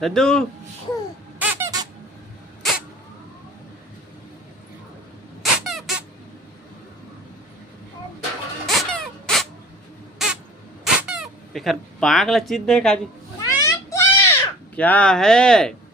सद्दू एक पागला चीज देख आज क्या है।